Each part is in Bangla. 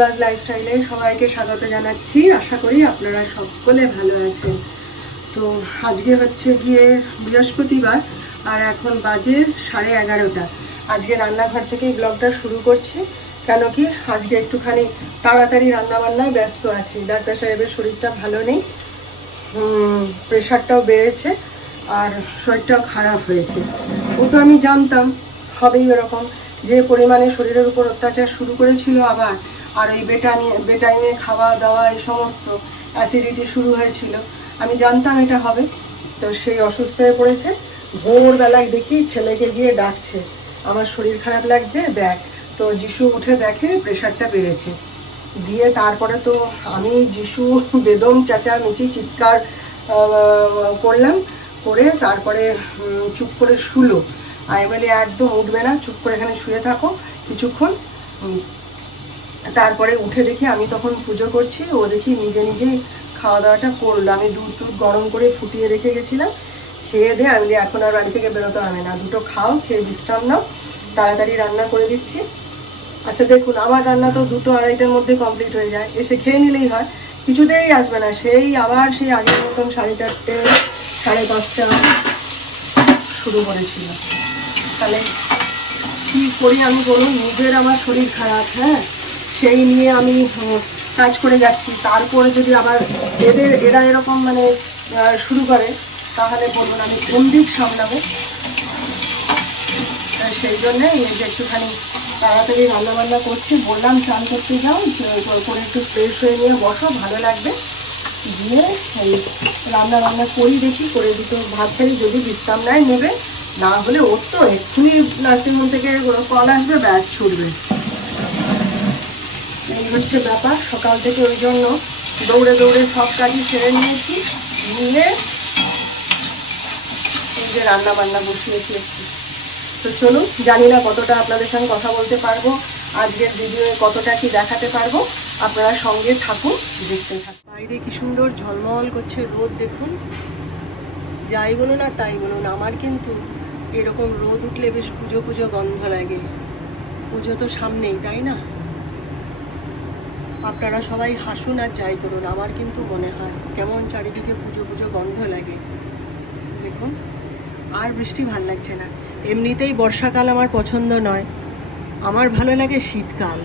টুলবাজ লাইফস্টাইলে সবাইকে স্বাগত জানাচ্ছি। আশা করি আপনারা সকলে ভালো আছেন। তো আজকে হচ্ছে গিয়ে বৃহস্পতিবার আর এখন বাজে 11:30। আজকে রান্নাঘর থেকেই ব্লগটা শুরু করছি, কেন কি আজকে একটুখানি তাড়াতাড়ি রান্নাবান্নায় ব্যস্ত আছি। ডাক্তার সাহেবের শরীরটা ভালো নেই, প্রেশারটাও বেড়েছে আর শরীরটাও খারাপ হয়েছে। ও তো আমি জানতাম হবেই এরকম, যে পরিমাণে শরীরের উপর অত্যাচার শুরু করেছিল আবার, আর ওই বেটাইমে খাওয়া দাওয়া এই সমস্ত অ্যাসিডিটি শুরু হয়েছিল, আমি জানতাম এটা হবে। তো সেই অসুস্থ হয়ে পড়েছে। ভোরবেলায় দেখি ছেলেকে গিয়ে ডাকছে, আমার শরীর খারাপ লাগছে দেখ। তো যিশু উঠে দেখে প্রেশারটা বেড়েছে। দিয়ে তারপরে তো আমি যিশু বেদম চেঁচামেচি চিৎকার করলাম, করে তারপরে চুপ করে শুলো। আমি বলি একদম উঠবে না, চুপ করে এখানে শুয়ে থাকো কিছুক্ষণ। তারপরে উঠে দেখি আমি তখন পুজো করছি, ও দেখি নিজে নিজেই খাওয়া দাওয়াটা করলো। আমি দুধ টুধ গরম করে ফুটিয়ে রেখে গেছিলাম, খেয়ে দিয়ে আমি এখন আর বাড়ি থেকে বেরোতে হবে না, দুটো খাও, খেয়ে বিশ্রাম নাও, তাড়াতাড়ি রান্না করে দিচ্ছি। আচ্ছা দেখুন, আমার রান্না তো 2-2-2:30টার মধ্যে কমপ্লিট হয়ে যায়, এসে খেয়ে নিলেই হয়। কিছুতেই আসবে না, সেই আবার সেই আগের মতন 4:30 5:30 শুরু করেছিল। তাহলে কী করি আমি বলুন, নিজের আমার শরীর খারাপ, হ্যাঁ, সেই নিয়ে আমি কাজ করে যাচ্ছি। তারপরে যদি আবার এরা এরকম মানে শুরু করে, তাহলে বলুন আমি কোন দিক সামলাবো। সেই জন্যে এই যে একটুখানি তাড়াতাড়ি রান্নাবান্না করছি। বললাম চান করতে যাও, করে একটু ফ্রেশ হয়ে নিয়ে বসো, ভালো লাগবে। দিয়ে এই রান্না করি, দেখি করে দুটো ভাত খাই, যদি বিশ্রাম নেবে, না হলে ওর তো এক্ষুনি নার্সিংহোম থেকে কল আসবে, ব্যাস ছুটবে। এই হচ্ছে ব্যাপার। সকাল থেকে ওই জন্য দৌড়ে দৌড়ে সব কাজই সেরে নিয়েছি, নিয়ে এই যে রান্নাবান্না বসিয়েছি একটু। তো চলুন, জানি না কতটা আপনাদের সঙ্গে কথা বলতে পারবো, আজকের ভিডিওয়ে কতটা কি দেখাতে পারবো, আপনারা সঙ্গে থাকুন, দেখতে থাকুন। বাইরে কি সুন্দর ঝলমল করছে রোদ, দেখুন। যাই বলুন না তাই বলুন, আমার কিন্তু এরকম রোদ উঠলে বেশ পুজো পুজো গন্ধ লাগে। পুজো তো সামনেই, তাই না? আপনারা সবাই হাসুন আর যাই করুন, আমার কিন্তু মনে হয় কেমন চারিদিকে পুজো পুজো গন্ধ লাগে। দেখুন, আর বৃষ্টি ভাল লাগছে না। এমনিতেই বর্ষাকাল আমার পছন্দ নয়, আমার ভালো লাগে শীতকাল।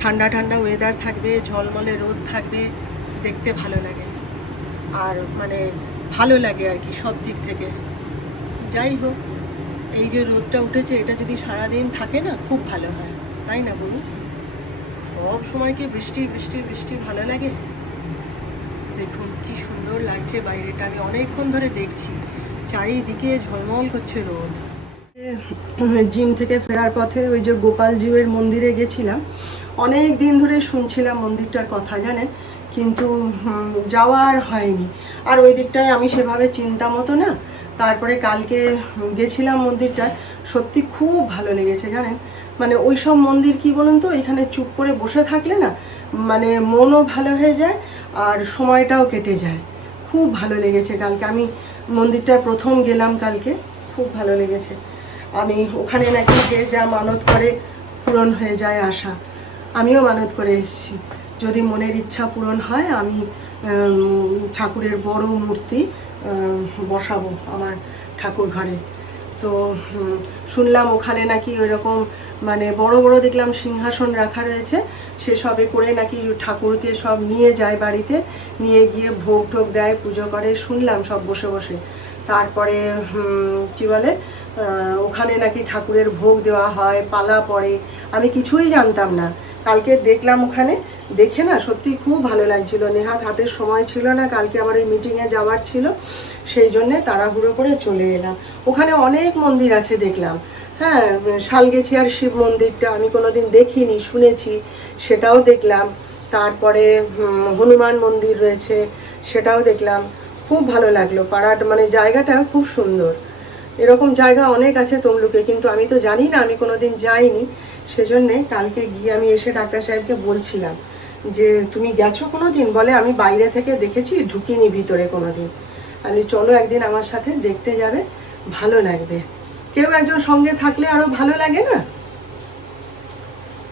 ঠান্ডা ঠান্ডা ওয়েদার থাকবে, ঝলমলে রোদ থাকবে, দেখতে ভালো লাগে। আর মানে ভালো লাগে আর কি সব দিক থেকে। যাই হোক, এই যে রোদটা উঠেছে, এটা যদি সারাদিন থাকে না, খুব ভালো হয়, তাই না বলুন? সব সময় কি বৃষ্টি বৃষ্টি বৃষ্টি ভালো লাগে? দেখুন কি সুন্দর লাগছে বাইরেটা, আমি অনেকক্ষণ ধরে দেখছি, চারিদিকে ঝলমল করছে রোদ। জিম থেকে ফেরার পথে ওই যে গোপাল জিউয়ের মন্দিরে গেছিলাম। অনেক দিন ধরে শুনছিলাম মন্দিরটার কথা, জানেন, কিন্তু যাওয়া আর হয়নি। আর ওই দিকটায় আমি সেভাবে চিন্তা মতো না। তারপরে কালকে গেছিলাম মন্দিরটায়, সত্যি খুব ভালো লেগেছে, জানেন। মানে ওই সব মন্দির কি বলুন তো, এখানে চুপ করে বসে থাকলে না, মানে মনও ভালো হয়ে যায় আর সময়টাও কেটে যায়। খুব ভালো লেগেছে কালকে। আমি মন্দিরটায় প্রথম গেলাম কালকে, খুব ভালো লেগেছে। আমি ওখানে নাকি যে যা মানত করে পূরণ হয়ে যায় আশা। আমিও মানত করে এসেছি, যদি মনের ইচ্ছা পূরণ হয় আমি ঠাকুরের বড় মূর্তি বসাবো আমার ঠাকুর ঘরে। তো শুনলাম ওখানে নাকি ওই রকম মানে বড় বড় দেখলাম সিংহাসন রাখা রয়েছে, সেসবে করে নাকি ঠাকুরকে সব নিয়ে যায় বাড়িতে, নিয়ে গিয়ে ভোগ টোগ দেয়, পুজো করে, শুনলাম সব বসে বসে। তারপরে কি বলে, ওখানে নাকি ঠাকুরের ভোগ দেওয়া হয়, পালা পড়ে। আমি কিছুই জানতাম না, কালকে দেখলাম ওখানে, দেখে না সত্যি খুব ভালো লাগছিল। নেহাত হাতের সময় ছিল না, কালকে আবার ওই মিটিংয়ে যাওয়ার ছিল, সেই জন্যে তাড়াহুড়ো করে চলে এলাম। ওখানে অনেক মন্দির আছে দেখলাম, হ্যাঁ, শালগেছিয়ার শিব মন্দিরটা আমি কোনোদিন দেখিনি, শুনেছি, সেটাও দেখলাম। তারপরে হনুমান মন্দির রয়েছে, সেটাও দেখলাম। খুব ভালো লাগলো, পাড়াটা মানে জায়গাটা খুব সুন্দর। এরকম জায়গা অনেক আছে তমলুকে, কিন্তু আমি তো জানি না, আমি কোনোদিন যাইনি। সেজন্যে কালকে গিয়ে আমি এসে ডাক্তার সাহেবকে বলছিলাম যে তুমি গেছো কোনো দিন? বলে আমি বাইরে থেকে দেখেছি, ঢুকিনি ভিতরে কোনো দিন। আমি চলো একদিন আমার সাথে, দেখতে যাবে, ভালো লাগবে। কেউ একজন সঙ্গে থাকলে আরও ভালো লাগে না?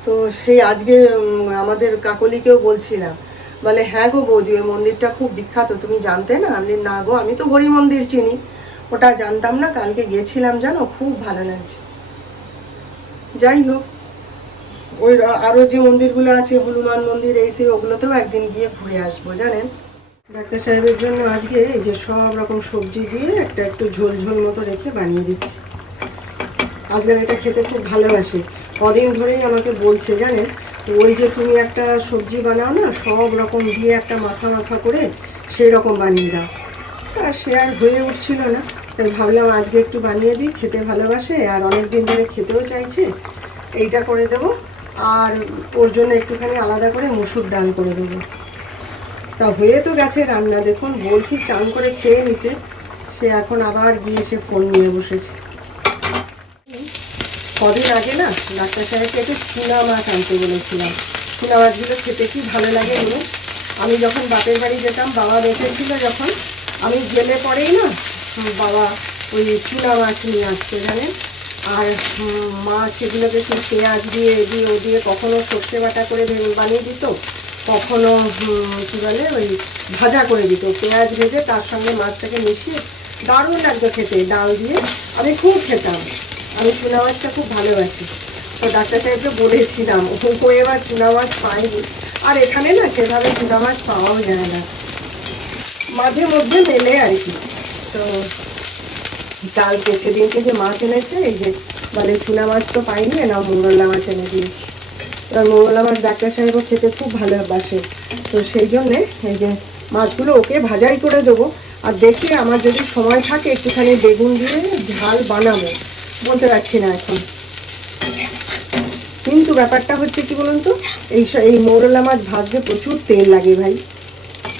তো সেই আজকে আমাদের কাকলিকেও বলছিলাম, বলে হ্যাঁ গো বৌদি ওই মন্দিরটা খুব বিখ্যাত, তুমি জানতে না? আমি না গো, আমি তো হরি মন্দির চিনি, ওটা জানতাম না, কালকে গিয়েছিলাম জানো, খুব ভালো লাগছে। যাই হোক, ওই আরও যে মন্দিরগুলো আছে, হনুমান মন্দির এই সেই, ওগুলোতেও একদিন গিয়ে ঘুরে আসবো জানেন। ডাক্তার সাহেবের জন্য আজকে এই যে সব রকম সবজি দিয়ে একটা একটু ঝোল ঝোল মতো রেখে বানিয়ে দিচ্ছি। আজকাল এটা খেতে খুব ভালোবাসে, কদিন ধরেই আমাকে বলছে জানেন, ওই যে তুমি একটা সবজি বানাও না সব রকম দিয়ে একটা মাখা মাখা করে, সেই রকম বানিয়ে দাও। আর সে আর হয়ে উঠছিল না, তাই ভাবলাম আজকে একটু বানিয়ে দিই, খেতে ভালোবাসে আর অনেক দিন ধরে খেতেও চাইছে, এইটা করে দেব। আর ওর জন্য একটুখানি আলাদা করে মসুর ডাল করে দেবো। তা হয়ে তো গেছে রান্না, দেখুন বলছি চান করে খেয়ে নিতে, সে এখন আবার গিয়ে সে ফোন নিয়ে বসেছে। কদিন আগে না ডাক্তার সাহেবকে একটু চুনা মাছ আনতে বলেছিলাম, চুনা মাছগুলো খেতে কি ভালো লাগে বলুন। আমি যখন বাপের বাড়ি যেতাম, বাবা বেঁচে ছিল যখন, আমি গেলে পরেই না বাবা ওই চুনা মাছ নিয়ে আসতো জানেন। আর মা সেগুলোকে সেই পেঁয়াজ দিয়ে ও দিয়ে কখনো সর্ষে বাটা করে বানিয়ে দিত, কখনো কী বলে ওই ভাজা করে দিত, পেঁয়াজ ভেজে তার সঙ্গে মাছটাকে মিশিয়ে দারুণ লাগতো খেতে, ডাল দিয়ে। আমি খুব খেতাম, আমি চুনা মাছটা খুব ভালোবাসি। তো ডাক্তার সাহেবকে বলেছিলাম, ও এবার চুনা মাছ পাইনি। আর এখানে না সেভাবে চুনা মাছ পাওয়াও যায় না, মাঝে মধ্যে মেলে আর কি। তো কালকে সেদিনকে যে মাছ এনেছে, এই যে বলে চুনা মাছ তো পাইনি, না মৌরলা মাছ এনে দিয়েছি। এবার মৌরলা মাছ ডাক্তার সাহেবও খেতে খুব ভালোবাসে, তো সেই জন্যে এই যে মাছগুলো ওকে ভাজাই করে দেবো। আর দেখি আমার যদি সময় থাকে একটুখানি বেগুন দিয়ে ঝাল বানাবো, বলতে পারছি না এখন। কিন্তু ব্যাপারটা হচ্ছে কি বলুন তো, এই মৌরলা মাছ ভাজতে প্রচুর তেল লাগে ভাই,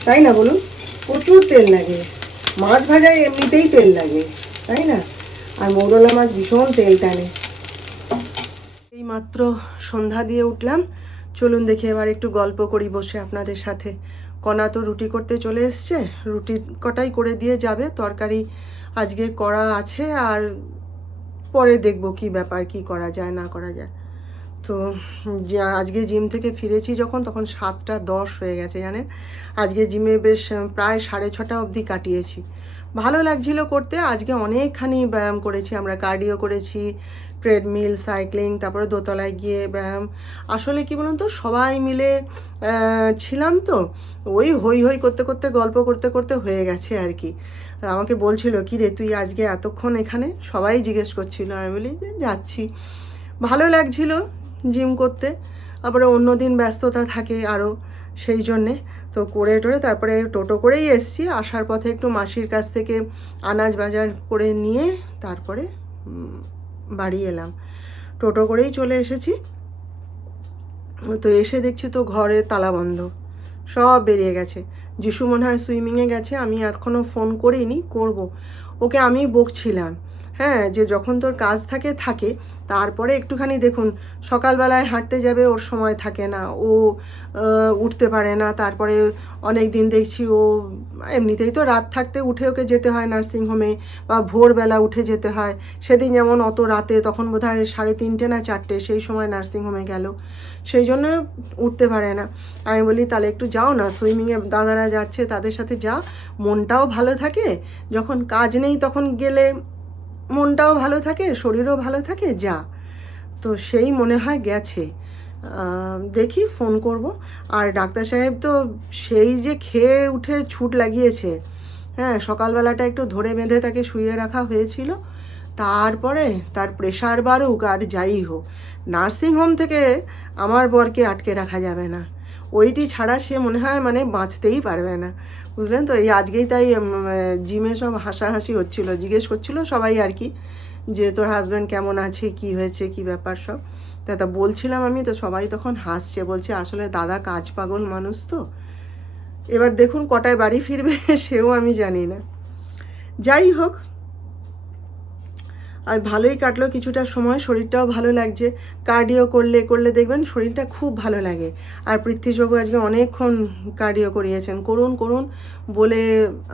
তাই না বলুন? প্রচুর তেল লাগে, মাছ ভাজায় এমনিতেই তেল লাগে, তাই না? আর মৌরলা মাছ ভীষণ তেল টানে। এই মাত্র সন্ধ্যা দিয়ে উঠলাম, চলুন দেখি এবার একটু গল্প করি বসে আপনাদের সাথে। কণা তো রুটি করতে চলে এসছে, রুটি কটাই করে দিয়ে যাবে, তরকারি আজকে করা আছে, আর পরে দেখব কি ব্যাপার, কি করা যায় না করা যায়। তো আজকে জিম থেকে ফিরেছি যখন, তখন 7:10 হয়ে গেছে জানেন। আজকে জিমে বেশ প্রায় 6:30 অবধি কাটিয়েছি, ভালো লাগছিল করতে। আজকে অনেকখানি ব্যায়াম করেছি আমরা, কার্ডিও করেছি, ট্রেডমিল, সাইক্লিং, তারপরে দোতলায় গিয়ে ব্যায়াম। আসলে কি বলুন তো, সবাই মিলে ছিলাম তো, ওই হই হই করতে করতে গল্প করতে করতে হয়ে গেছে আর কি। আমাকে বলছিল কি রে তুই আজকে এতক্ষণ এখানে, সবাই জিজ্ঞেস করছিল, আমি বলি যে যাচ্ছি, ভালো লাগছিল জিম করতে। আবার অন্য দিন ব্যস্ততা থাকে আরও, সেই জন্যে তো করে টোরে তারপরে টোটো করেই এসছি। আসার পথে একটু মাসির কাছ থেকে আনাজ বাজার করে নিয়ে তারপরে বাড়ি এলাম, টোটো করেই চলে এসেছি। তো এসে দেখছি তো ঘরে তালা বন্ধ, সব বেরিয়ে গেছে। যিশু মনে হয় সুইমিংয়ে গেছে, আমি এখনও ফোন করিনি, করব। ওকে আমি বকছিলাম, হ্যাঁ, যে যখন তোর কাজ থাকে থাকে, তারপরে একটুখানি দেখুন সকালবেলায় হাঁটতে যাবে, ওর সময় থাকে না, ও উঠতে পারে না। তারপরে অনেক দিন দেখছি ও এমনিতেই তো রাত থাকতে উঠে ওকে যেতে হয় নার্সিংহোমে, বা ভোরবেলা উঠে যেতে হয়। সেদিন যেমন অত রাতে, তখন বোধহয় 3:30 না 4টে, সেই সময় নার্সিংহোমে গেল, সেই জন্য উঠতে পারে না। আমি বলি তাহলে একটু যাও না, সুইমিংয়ে দাদারা যাচ্ছে তাদের সাথে যা, মনটাও ভালো থাকে, যখন কাজ নেই তখন গেলে মনটাও ভালো থাকে, শরীরও ভালো থাকে, যা। তো সেই মনে হয় গেছে, দেখি ফোন করব। আর ডাক্তার সাহেব তো সেই যে খেয়ে উঠে ছুট লাগিয়েছে, হ্যাঁ, সকালবেলাটা একটু ধরে বেঁধে তাকে শুয়ে রাখা হয়েছিল। তারপরে তার প্রেশার বাড়ুক আর যাই হোক, নার্সিংহোম থেকে আমার বরকে আটকে রাখা যাবে না, ওইটি ছাড়া সে মনে হয় মানে বাঁচতেই পারবে না, বুঝলেন তো। এই আজকেই তাই জিমে সব হাসাহাসি হচ্ছিল, জিজ্ঞেস করছিল সবাই আর কি, যে তোর হাজব্যান্ড কেমন আছে, কি হয়েছে, কি ব্যাপার সব। তা বলছিলাম আমি, তো সবাই তখন হাসছে, বলছে আসলে দাদা কাজ পাগল মানুষ তো। এবার দেখুন কটায় বাড়ি ফিরবে সেও আমি জানি না। যাই হোক, আর ভালোই কাটলো কিছুটা সময়, শরীরটাও ভালো লাগছে। কার্ডিও করলে করলে দেখবেন শরীরটা খুব ভালো লাগে। আর পৃথ্বীশবাবু আজকে অনেকক্ষণ কার্ডিও করিয়েছেন, করুন করুন বলে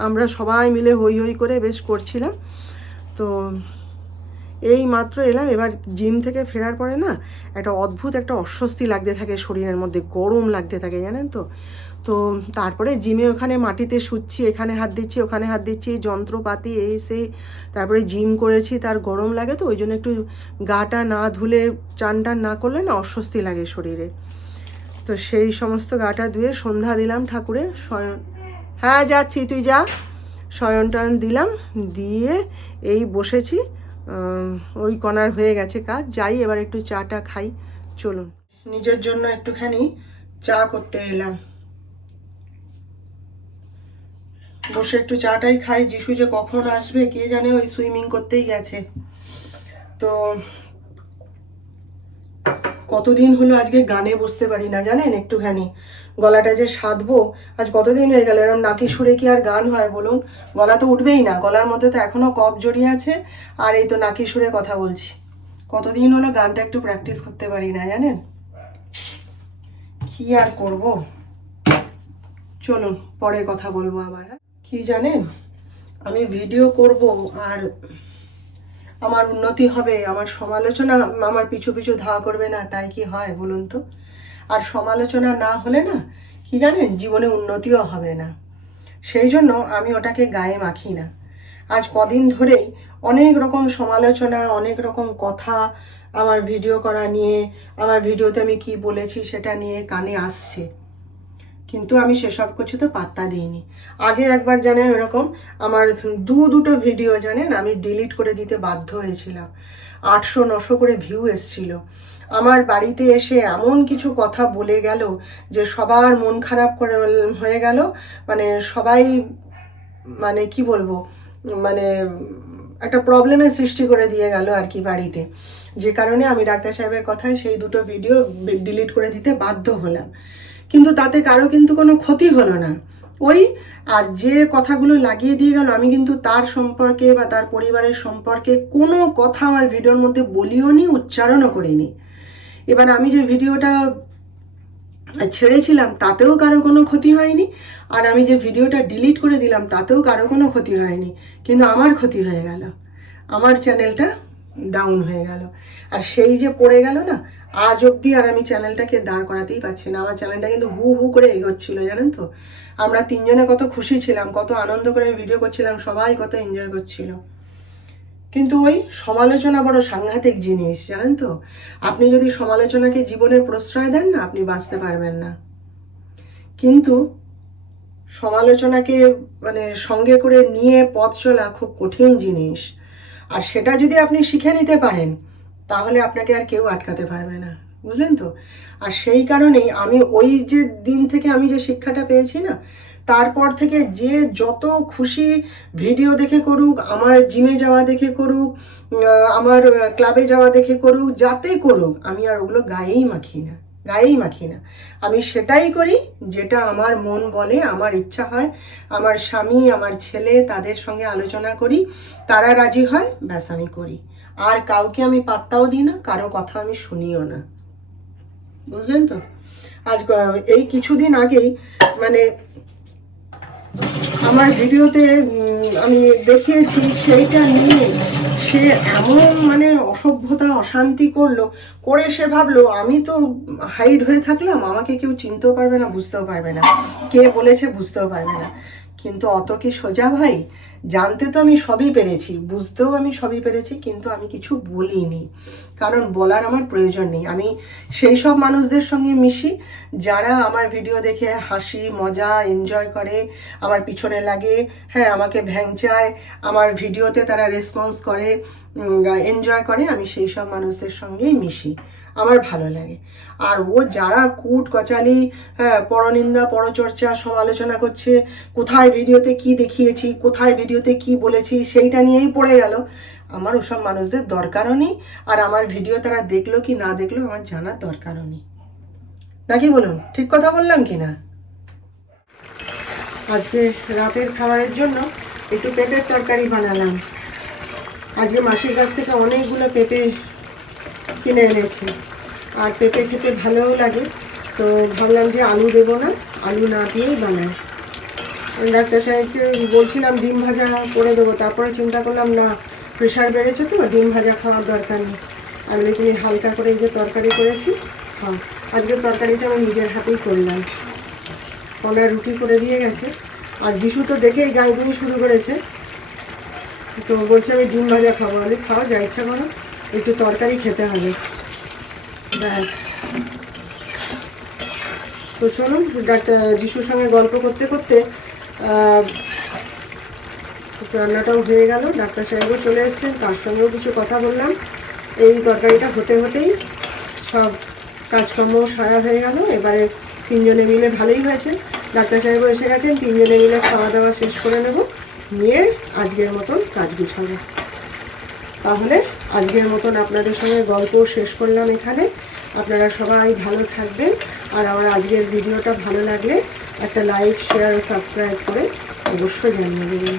আমরা সবাই মিলে হই হই করে বেশ করছিলাম। তো এই মাত্র এলাম। এবার জিম থেকে ফেরার পরে না একটা অদ্ভুত একটা অস্বস্তি লাগতে থাকে শরীরের মধ্যে, গরম লাগতে থাকে জানেন তো। তো তারপরে জিমে ওখানে মাটিতে শুচ্ছি, এখানে হাত দিচ্ছি ওখানে হাত দিচ্ছি, যন্ত্রপাতি এই সেই, তারপরে জিম করেছি, তার গরম লাগে, তো ওই জন্য একটু গাটা না ধুলে চান টান না করলে না অস্বস্তি লাগে শরীরে। তো সেই সমস্ত গাটা ধুয়ে সন্ধ্যা দিলাম ঠাকুরের শয়ন, হ্যাঁ যাচ্ছি তুই যা, শয়ন টয়ন দিলাম, দিয়ে এই বসেছি। ওই কণার হয়ে গেছে কাজ, যাই এবার একটু চাটা খাই। চলুন, নিজের জন্য একটুখানি চা করতে এলাম, বসে একটু চাটাই খাই। যিশু যে কখন আসবে কে জানে, ওই সুইমিং করতেই গেছে। তো কতদিন হলো আজকে গানে বসতে পারি না জানেন, একটুখানি গলাটা যে সাধবো, আজ কতদিন হয়ে গেল। এরকম নাকি সুরে কি আর গান হয় বলুন? গলা তো উঠবেই না, গলার মধ্যে তো এখনও কফ জড়িয়ে আছে, আর এই তো নাকি সুরে কথা বলছি। কতদিন হলো গানটা একটু প্র্যাকটিস করতে পারি না জানেন, কি আর করব। চলুন পরে কথা বলবো আবার। কি জানেন, আমি ভিডিও করব আর আমার উন্নতি হবে, আমার সমালোচনা আমার পিছু পিছু ধাওয়া করবে না, তাই কি হয় বলুন তো? আর সমালোচনা না হলে না কি জানেন, জীবনে উন্নতিও হবে না। সেই জন্য আমি ওটাকে গায়ে মাখি না। আজ কদিন ধরেই অনেক রকম সমালোচনা, অনেক রকম কথা আমার ভিডিও করা নিয়ে, আমার ভিডিওতে আমি কি বলেছি সেটা নিয়ে কানে আসছে, কিন্তু আমি সেসব কিছু তো পাত্তা দিইনি। আগে একবার জানেন এরকম আমার দুটো ভিডিও জানেন আমি ডিলিট করে দিতে বাধ্য হয়েছিলাম। 800-900 করে ভিউ এসছিল। আমার বাড়িতে এসে এমন কিছু কথা বলে গেল যে সবার মন খারাপ করে হয়ে গেল। মানে সবাই, মানে কি বলবো, মানে একটা প্রবলেমের সৃষ্টি করে দিয়ে গেল আর কি বাড়িতে, যে কারণে আমি ডাক্তার সাহেবের কথায় সেই দুটো ভিডিও ডিলিট করে দিতে বাধ্য হলাম। কিন্তু তাতে কারো কিন্তু কোনো ক্ষতি হলো না। ওই আর যে কথাগুলো লাগিয়ে দিয়ে গেল, আমি কিন্তু তার সম্পর্কে বা তার পরিবারের সম্পর্কে কোনো কথা আমার ভিডিওর মধ্যে বলিও নি, উচ্চারণও করিনি। এবার আমি যে ভিডিওটা ছেড়েছিলাম তাতেও কারো কোনো ক্ষতি হয়নি, আর আমি যে ভিডিওটা ডিলিট করে দিলাম তাতেও কারো কোনো ক্ষতি হয়নি, কিন্তু আমার ক্ষতি হয়ে গেল, আমার চ্যানেলটা ডাউন হয়ে গেল। আর সেই যে পড়ে গেল না, আজ অবধি আর আমি চ্যানেলটাকে দাঁড় করাতেই পারছি না। আমার চ্যানেলটা কিন্তু হু হু করে এগোচ্ছিল জানেন তো। আমরা তিনজনে কত খুশি ছিলাম, কত আনন্দ করে ভিডিও করছিলাম, সবাই কত এনজয় করছিল। কিন্তু ওই সমালোচনা বড় সাংঘাতিক জিনিস জানেন তো। আপনি যদি সমালোচনাকে জীবনের প্রশ্রয় দেন না, আপনি বাঁচতে পারবেন না। কিন্তু সমালোচনাকে মানে সঙ্গে করে নিয়ে পথ চলা খুব কঠিন জিনিস, আর সেটা যদি আপনি শিখে নিতে পারেন তাহলে আপনাকে আর কেউ আটকাতে পারবে না, বুঝলেন তো। আর সেই কারণেই আমি ওই যে দিন থেকে আমি যে শিক্ষাটা পেয়েছি না, তারপর থেকে যে যত খুশি ভিডিও দেখে করুক, আমার জিমে যাওয়া দেখে করুক, আমার ক্লাবে যাওয়া দেখে করুক, যাতে করুক, আমি আর ওগুলো গায়েই মাখি না, গায়েই মাখি না। আমি সেটাই করি যেটা আমার মন বলে, আমার ইচ্ছা হয়, আমার স্বামী আমার ছেলে তাদের সঙ্গে আলোচনা করি, তারা রাজি হয়, ব্যাস আমি করি। আর কাউকে আমি পাত্তাও দিই না, কারো কথা আমি শুনিও না, বুঝলেন তো। আজ এই কিছুদিন আগেই মানে আমার ভিডিওতে আমি দেখিয়েছি, সেইটা নিয়ে সে এমন মানে অসভ্যতা অশান্তি করলো, করে সে ভাবলো আমি তো হাইড হয়ে থাকলাম, আমাকে কেউ চিনতেও পারবে না, বুঝতেও পারবে না, কে বলেছে বুঝতেও পারবে না। কিন্তু অত কি সোজা ভাই? জানতে তো আমি সবই পেরেছি, বুঝতেও আমি সবই পেরেছি, কিন্তু আমি কিছু বলিনি, কারণ বলার আমার প্রয়োজন নেই। আমি সেই সব মানুষদের সঙ্গে মিশি যারা আমার ভিডিও দেখে হাসি মজা এনজয় করে, আমার পিছনে লাগে, হ্যাঁ আমাকে ভ্যাংচায়, আমার ভিডিওতে তারা রেসপন্স করে, এনজয় করে, আমি সেই সব মানুষদের সঙ্গেই মিশি, আমার ভালো লাগে। আর ও যারা কুট কচালি, হ্যাঁ পরনিন্দা পরচর্চা সমালোচনা করছে, কোথায় ভিডিওতে কি দেখিয়েছি, কোথায় ভিডিওতে কি বলেছি, সেইটা নিয়েই পড়ে গেল, আমার ওসব মানুষদের দরকারও নেই। আর আমার ভিডিও তারা দেখলো কি না দেখলো আমার জানার দরকারও নেই, নাকি বলুন? ঠিক কথা বললাম কি না? আজকে রাতের খাবারের জন্য একটু পেঁপের তরকারি বানালাম। আজকে মাসির কাছ থেকে অনেকগুলো পেঁপে কিনে এনেছি, আর পেঁপে খেতে ভালোও লাগে, তো ভাবলাম যে আলু দেবো না, আলু না দিয়েই বানাই। ডাক্তার সাহেবকে বলছিলাম ডিম ভাজা করে দেবো, তারপরে চিন্তা করলাম না, প্রেশার বেড়েছে তো ডিম ভাজা খাওয়ার দরকার নেই। আমি তুমি হালকা করে এই যে তরকারি করেছি। হ্যাঁ, আজকের তরকারিটা আমি নিজের হাতেই করলাম। কলা রুটি করে দিয়ে গেছে, আর যিশু তো দেখেই গাইগুনি শুরু করেছে, তো বলছে আমি ডিম ভাজা খাবো। আমি খাও, যা ইচ্ছা করো, একটু তরকারি খেতে হবে, ব্যাস। তো চলুন, যিশুর সঙ্গে গল্প করতে করতে রান্নাটাও হয়ে গেল। ডাক্তার সাহেবও চলে এসেছেন, তার সঙ্গেও কিছু কথা বললাম। এই তরকারিটা হতে হতেই সব কাজকর্ম সারা হয়ে গেল। এবারে তিনজনে মিলে, ভালোই হয়েছে, ডাক্তার সাহেবও এসে গেছেন, তিনজনে মিলে খাওয়া দাওয়া শেষ করে নেব, নিয়ে আজকের মতন কাজ গুছাবো। তাহলে আজকের মতন আপনাদের সঙ্গে গল্প শেষ করলাম এখানে। আপনারা সবাই ভালো থাকবেন, আর আমার আজকের ভিডিওটা ভালো লাগলে একটা লাইক, শেয়ার ও সাবস্ক্রাইব করে অবশ্যই জানিয়ে দেবেন।